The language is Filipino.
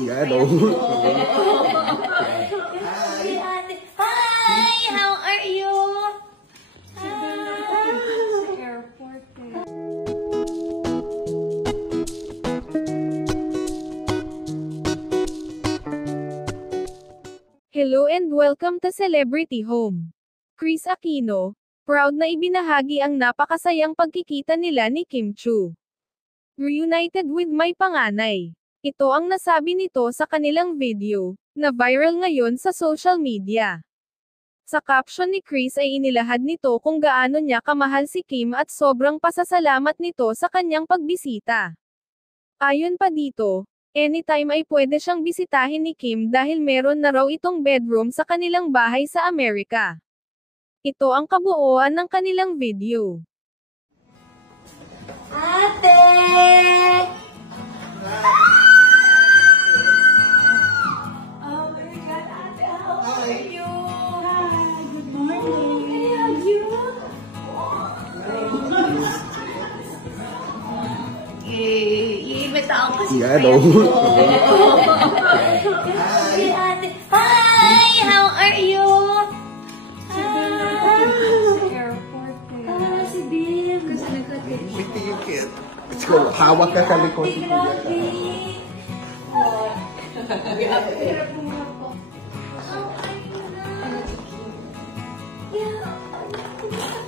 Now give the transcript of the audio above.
Yan, oh. Hi, how are you? Hello and welcome to Celebrity Home. Kris Aquino, proud na ibinahagi ang napakasayang pagkikita nila ni Kim Chiu. Reunited with my panganay. Ito ang nasabi nito sa kanilang video, na viral ngayon sa social media. Sa caption ni Kris ay inilahad nito kung gaano niya kamahal si Kim at sobrang pasasalamat nito sa kanyang pagbisita. Ayon pa dito, anytime ay pwede siyang bisitahin ni Kim dahil meron na raw itong bedroom sa kanilang bahay sa Amerika. Ito ang kabuuan ng kanilang video. Ate! Oh my God, Ate, how are you? Hi, good morning. Can I hug you? May tao kasi Yan, oh. Hi, Ate. Hi, how are you? Si Bim. Kasi nagkatid. Hindi yung cute. Let's go. Hawak ka sa likod. Grabe. How are you na? Yeah.